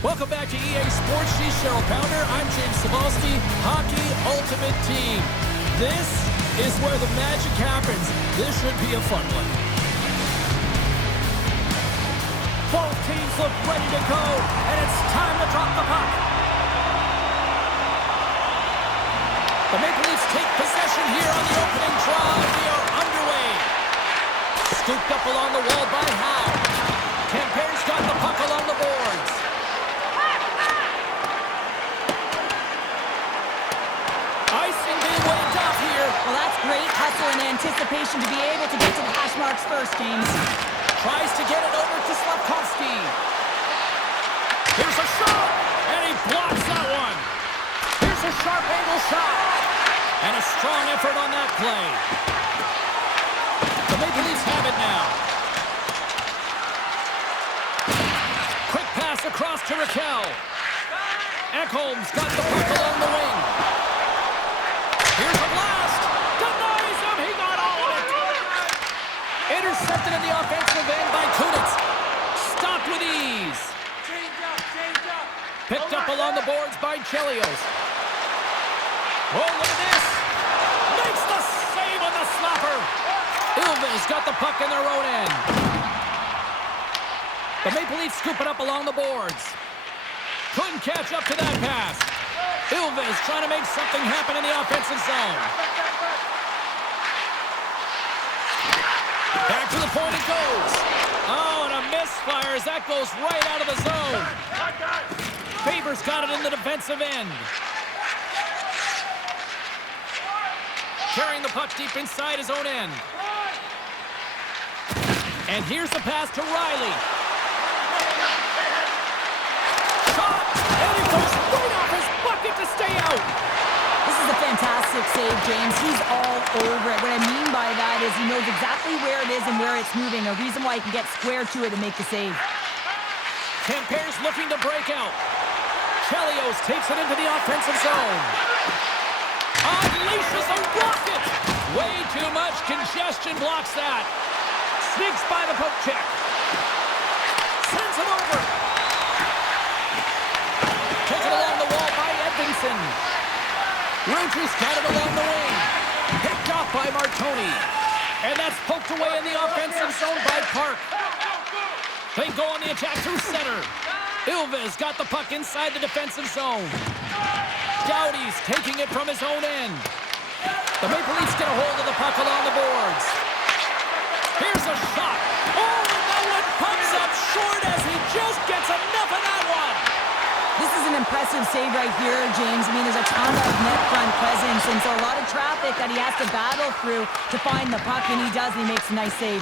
Welcome back to EA Sports. She's Cheryl Pounder. I'm James Cebulski. Hockey Ultimate Team. This is where the magic happens. This should be a fun one. Both teams look ready to go, and it's time to drop the puck. The Maple Leafs take possession here on the opening drive. We are underway. Scooped up along the wall by Howe. Camper's got the puck along the boards. Icing being waved off here. Well, that's great hustle and anticipation to be able to get to the hash marks first, James. Tries to get it over to Slavkovsky. Here's a shot, and he blocks that one. Here's a sharp angle shot, and a strong effort on that play. The Maple Leafs have it now. Quick pass across to Raquel. Ekholm's got the puck along the wing. Here's a blast. Denies him. He got all of it. Intercepted in the offensive end by Kunitz. Stopped with ease. Picked up along the boards by Chelios. Oh, look at this. Makes the save on the slapper. Ilves got the puck in their own end. The Maple Leafs scoop it up along the boards. Couldn't catch up to that pass. Ilves trying to make something happen in the offensive zone. Back to the point it goes. Oh, and a misfire as that goes right out of the zone. Faber's got it in the defensive end. Carrying the puck deep inside his own end. And here's the pass to Riley. Shot! And it goes right off his bucket to stay out. This is a fantastic save, James. He's all over it. What I mean by that is he knows exactly where it is and where it's moving. A reason why he can get square to it and make the save. Camper's looking to break out. Chelios takes it into the offensive zone. Unleashes a rocket. Way too much congestion blocks that. Sneaks by the poke check. Sends it over. Taken along the wall by Edvinsson. Rogers got it along the wing. Picked off by Martoni. And that's poked away in the offensive zone by Park. They go on the attack through center. Ilves got the puck inside the defensive zone. Doughty's taking it from his own end. The Maple Leafs get a hold of the puck along the boards. Here's a shot. Oh, that one comes up short as he just gets enough of that one. This is an impressive save right here, James. I mean, there's a ton of net front presence, and so a lot of traffic that he has to battle through to find the puck, and he does, and he makes a nice save.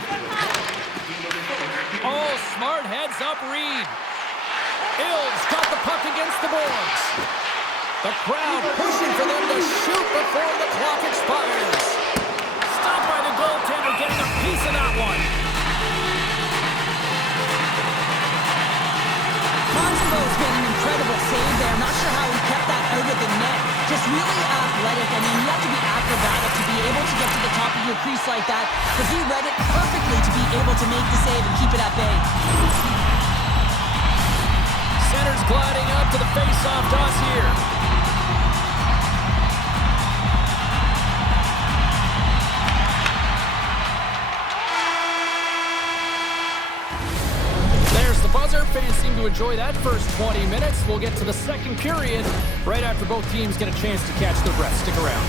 Oh, smart heads-up read. Ilves got the puck against the boards. The crowd pushing for them to shoot before the clock expires. Stopped by the goaltender getting a piece of that one. Constant's made an incredible save there. Not sure how he kept that out of the net. Just really athletic. I mean, you have to be acrobatic to be able to get to the top of your crease like that, but he read it perfectly to be able to make the save and keep it at bay. Center's gliding up to the face-off toss here. There's the buzzer. Fans seem to enjoy that first 20 minutes. We'll get to the second period right after both teams get a chance to catch their breath. Stick around.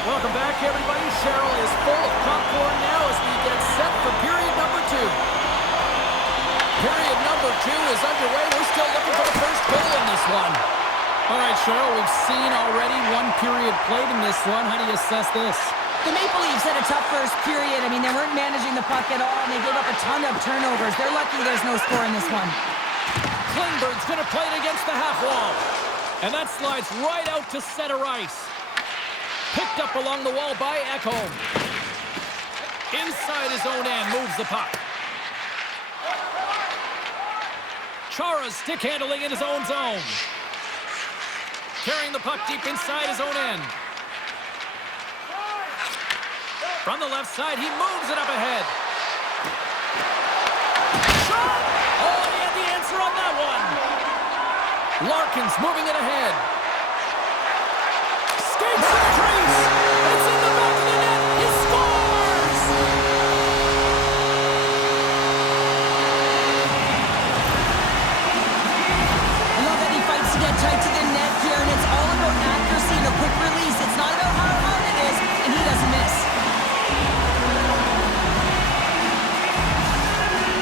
Welcome back, everybody. Cheryl is full of popcorn now as we get set for period number 2. Period number 2 is underway. We're still looking for the first goal in this one. All right, Cheryl, we've seen already one period played in this one. How do you assess this? The Maple Leafs had a tough first period. I mean, they weren't managing the puck at all, and they gave up a ton of turnovers. They're lucky there's no score in this one. Klingberg's going to play it against the half wall. And that slides right out to center ice. Picked up along the wall by Ekholm. Inside his own end, moves the puck. Chara's stick handling in his own zone. Carrying the puck deep inside his own end. From the left side, he moves it up ahead. Shot! Oh, he had the answer on that one. Larkin's moving it ahead. Skates to the crease. It's in the back of the net. He scores! I love that he fights to get tight to the net here, and it's all about accuracy and a quick release. It's not about how hard it is, and he doesn't miss.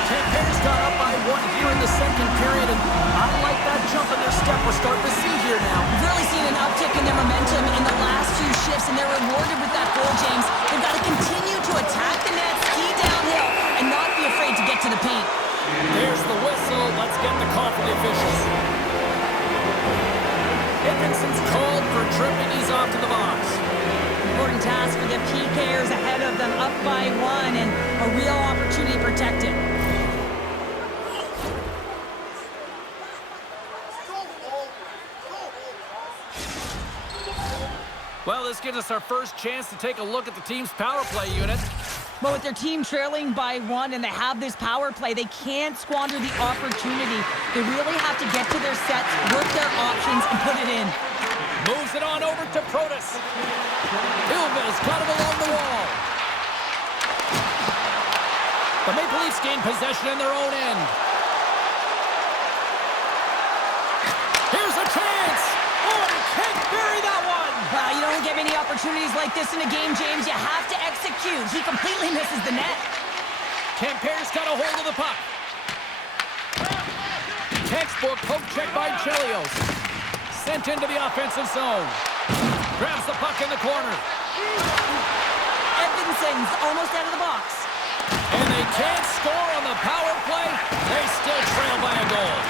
Tampa's got up by 1 here in the second period, and I like that jump in their step we're starting to see here now. We've really seen an uptick in their momentum in the last few shifts, and they're rewarded with that goal, James. They've got to continue to attack the net, ski downhill, and not be afraid to get to the paint. There's the whistle. Let's get the call from the officials. Edmondson's called for tripping. He's off to the box. Important task for the PKers ahead of them, up by 1, and a real opportunity protected. Well, this gives us our first chance to take a look at the team's power play unit. But with their team trailing by 1 and they have this power play, they can't squander the opportunity. They really have to get to their sets, work their options, and put it in. Moves it on over to Protas. Ilves got it along the wall. The Maple Leafs gain possession in their own end. Here's a chance. Oh, he can't bury that one. You don't get many opportunities like this in a game, James. You have to execute. He completely misses the net. Camper's got a hold of the puck. Textbook poke check by Chelios. Sent into the offensive zone. Grabs the puck in the corner. Edmondson's almost out of the box. And they can't score on the power play. They still trail by a goal.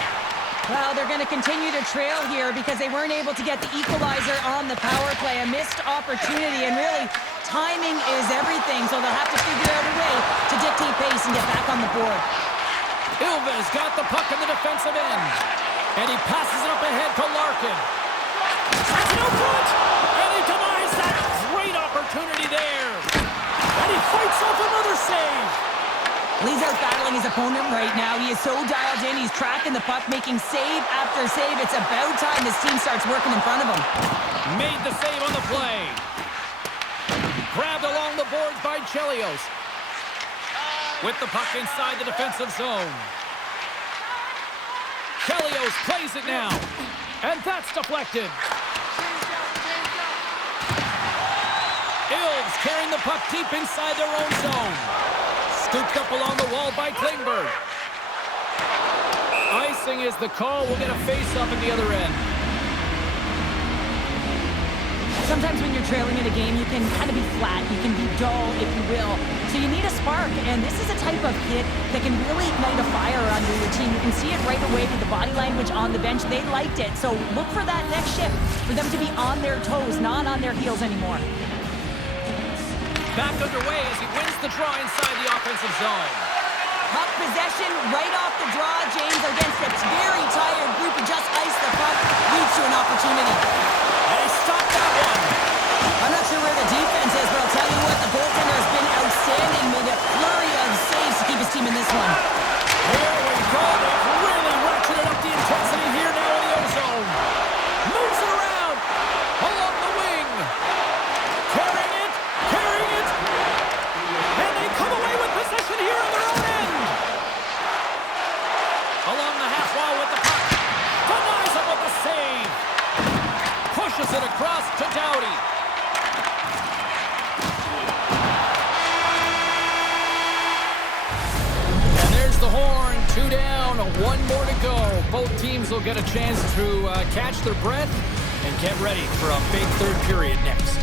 Well, they're going to continue to trail here because they weren't able to get the equalizer on the power play. A missed opportunity, and really, timing is everything, so they'll have to figure out a way to dictate pace and get back on the board. Ilves got the puck in the defensive end, and he passes it up ahead to Larkin. That's it out front, and he denies that great opportunity there. And he fights off another save. He's out battling his opponent right now. He is so dialed in. He's tracking the puck, making save after save. It's about time this team starts working in front of him. Made the save on the play. Grabbed along the boards by Chelios. With the puck inside the defensive zone. Chelios plays it now. And that's deflected. Ilves carrying the puck deep inside their own zone. Scooped up along the wall by Klingberg. Icing is the call. We'll get a face-off at the other end. Sometimes when you're trailing in a game, you can kind of be flat. You can be dull, if you will. So you need a spark, and this is a type of hit that can really ignite a fire under your team. You can see it right away with the body language on the bench. They liked it. So look for that next shift, for them to be on their toes, not on their heels anymore. Back underway as he wins the draw inside the offensive zone. Puck possession right off the draw, James, against a very tired group who just iced the puck, leads to an opportunity. And he stopped that one. I'm not sure where the defense is, but I'll tell you what, the goaltender has been outstanding, made a flurry of saves to keep his team in this one. Here we go. They've really ratcheted up the intensity here now in the O-zone. Moves it around. Along the wing. Carrying it. And they come away with possession here on their own end. Along the half wall with the puck. Denies him with the save. Pushes it across to Doughty. And there's the horn. 2 down, 1 more to go. Both teams will get a chance to catch their breath and get ready for a big third period next.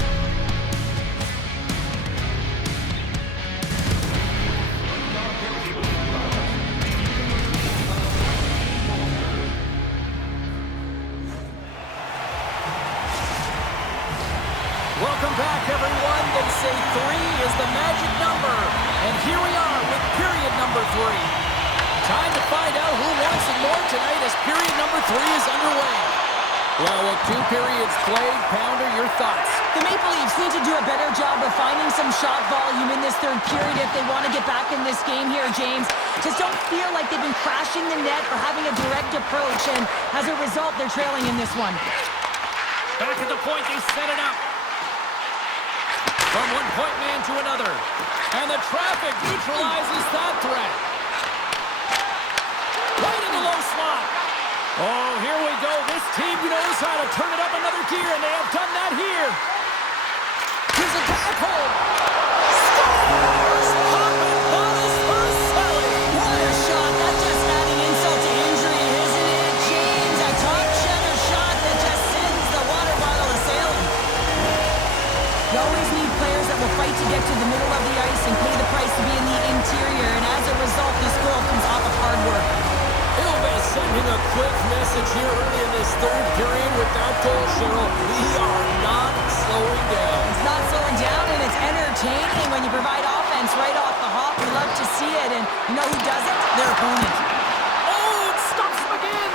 is the magic number. And here we are with period number 3. Time to find out who wants it more tonight as period number 3 is underway. Well, with 2 periods played, Pounder, your thoughts? The Maple Leafs need to do a better job of finding some shot volume in this third period if they want to get back in this game here, James. Just don't feel like they've been crashing the net or having a direct approach, and as a result, they're trailing in this one. Back at the point, they set it up. From one point man to another. And the traffic neutralizes that threat. Right in the low slot. Oh, here we go. This team knows how to turn it up another gear, and they have done that here. Here's a tackle. Scores! Pop it, bonus for Sully. What a shot. That's just adding insult to injury, isn't it, James? A top cheddar shot that just sends the water bottle a-sailing. You always need players that will fight to get to the middle of the ice and pay the price to be in the interior, and as a result, this goal comes off of hard work. Ilves sending a quick message here early in this third period with that goal, Cheryl. We are not slowing down. It's not slowing down, and it's entertaining when you provide offense right off the hop. We love to see it, and you know who doesn't? Their opponent. Oh, it stops him again.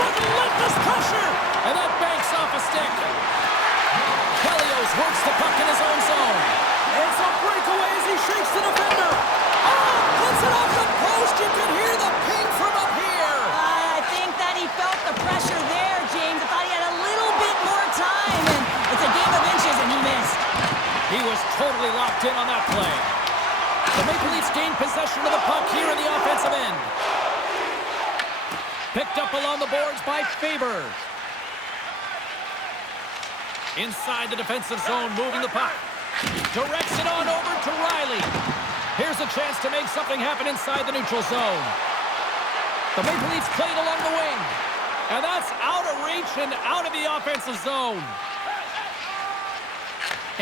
Relentless pressure, and that banks off a stick. Helios works the puck in his own zone. It's a breakaway as he shakes the defender. Oh, puts it off the post. You can hear the ping from up here. I think that he felt the pressure there, James. I thought he had a little bit more time, and it's a game of inches, and he missed. He was totally locked in on that play. The Maple Leafs gain possession of the puck here in the offensive end. Picked up along the boards by Faber. Inside the defensive zone, moving the puck. Directs it on over to Riley. Here's a chance to make something happen inside the neutral zone. The Maple Leafs played along the wing. And that's out of reach and out of the offensive zone.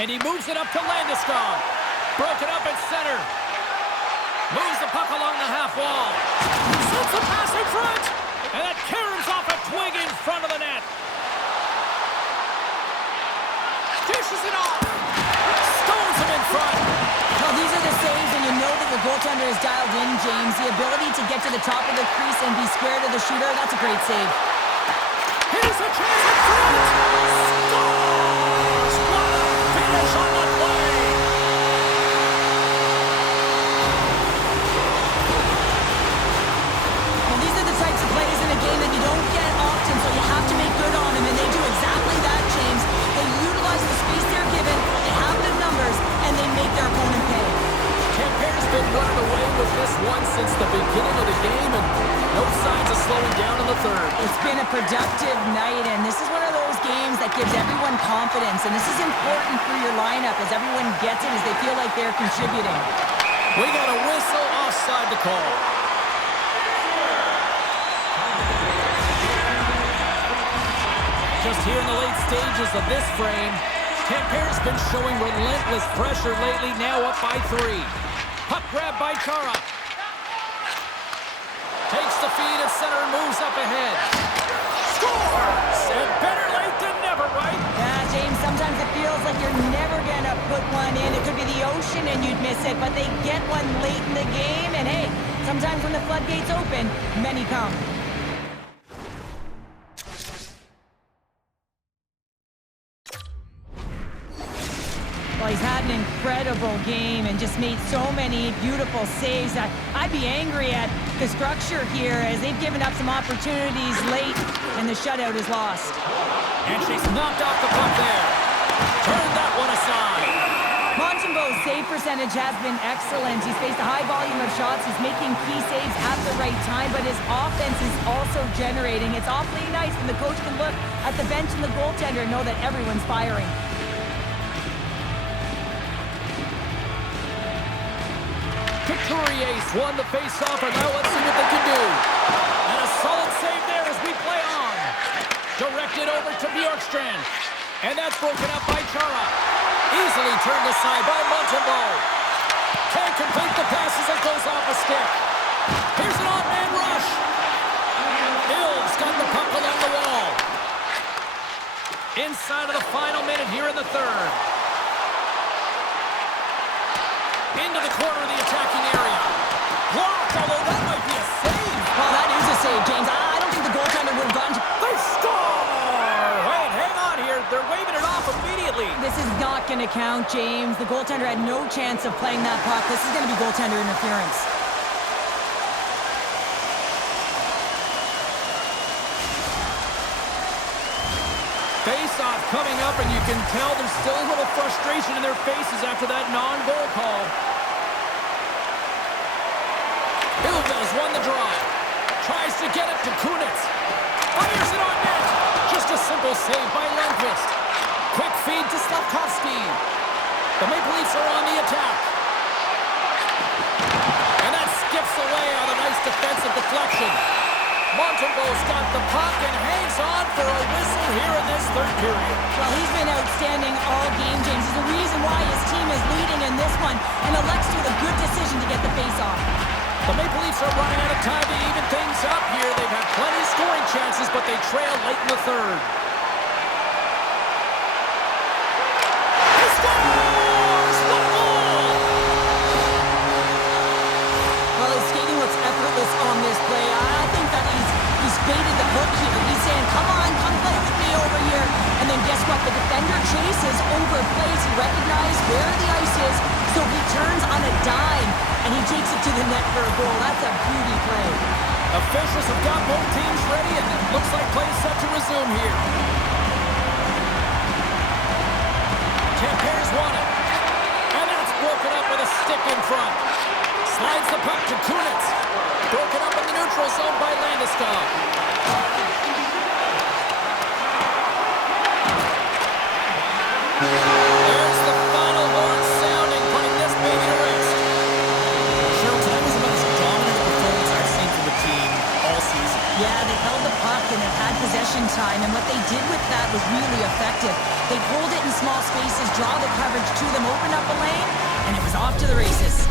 And he moves it up to Landeskog. Broken up at center. Moves the puck along the half wall. Sets a pass in front. And that caroms off a twig in front of the net. Dishes it off. Stones him in front. Well, these are the saves, and you know that your goaltender is dialed in, James. The ability to get to the top of the crease and be square to the shooter, that's a great save. Here's a chance in front. Scores! What a finish on the play. Well, these are the types of plays in a game that you don't get often, so you have to make good on them, and they do exactly that, James. They utilize the space they're given, they have the numbers, and they make their opponent pay. Tampere's been running away with this one since the beginning of the game, and no signs of slowing down in the third. It's been a productive night, and this is one of those games that gives everyone confidence, and this is important for your lineup as everyone gets it, as they feel like they're contributing. We got a whistle offside to call. Just here in the late stages of this frame, Tampere's been showing relentless pressure lately, now up by 3. Puck grab by Chara. Takes the feed at center and moves up ahead. Scores! And better late than never, right? Yeah, James, sometimes it feels like you're never going to put one in. It could be the ocean and you'd miss it, but they get one late in the game, and hey, sometimes when the floodgates open, many come. Well, he's had an incredible game and just made so many beautiful saves. I'd be angry at the structure here as they've given up some opportunities late and the shutout is lost. And she's knocked off the puck there. Turned that one aside. Montembeau's save percentage has been excellent. He's faced a high volume of shots. He's making key saves at the right time, but his offense is also generating. It's awfully nice when the coach can look at the bench and the goaltender and know that everyone's firing. Couturier won the face-off, and now let's see what they can do. And a solid save there as we play on. Directed over to Bjorkstrand. And that's broken up by Chara. Easily turned aside by Montembeau. Can't complete the pass as it goes off a stick. Here's an on-man rush. Ilves got the puck along the wall. Inside of the final minute here in the third. Into the corner of the attacking area. Blocked, although that might be a save. Well, that is a save, James. I don't think the goaltender would have gotten to... They score! Wait, hang on here. They're waving it off immediately. This is not going to count, James. The goaltender had no chance of playing that puck. This is going to be goaltender interference. Face-off coming up, and you can tell there's still a little frustration in their faces after that non-goal call. Hillville's won the draw. Tries to get it to Kunitz. Fires it on net. Just a simple save by Lundqvist. Quick feed to Slavkovsky. The Maple Leafs are on the attack. And that skips away on a nice defensive deflection. Montembeau's got the puck and hangs on for a whistle here in this third period. Well, he's been outstanding all game, James. He's the reason why his team is leading in this one, and elects to a good decision to get the face-off. The Maple Leafs are running out of time to even things up here. They've had plenty of scoring chances, but they trail late in the third. He scores! What a goal! Well, his skating looks effortless on this play. I think that he's baited the hook here. He's saying, come on, come play with me over here. And then guess what? The defender chases over plays. He recognizes where the ice is, so he turns on a dime, and he takes it to the net for a goal. That's a beauty play. Officials have got both teams ready, and it looks like play is set to resume here. Tampair's won it. And that's broken up with a stick in front. Slides the puck to Kunitz. Broken up in the neutral zone by Landeskog. There's the final horn sounding, putting this baby to rest. Cheryl, tonight was about as dominant a performance I've seen from the team all season. Yeah, they held the puck and they had possession time, and what they did with that was really effective. They pulled it in small spaces, draw the coverage to them, opened up a lane, and it was off to the races.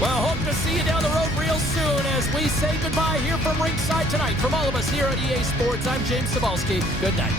Well, hope to see you down the road real soon as we say goodbye here from ringside tonight. From all of us here at EA Sports, I'm James Cebulski. Good night.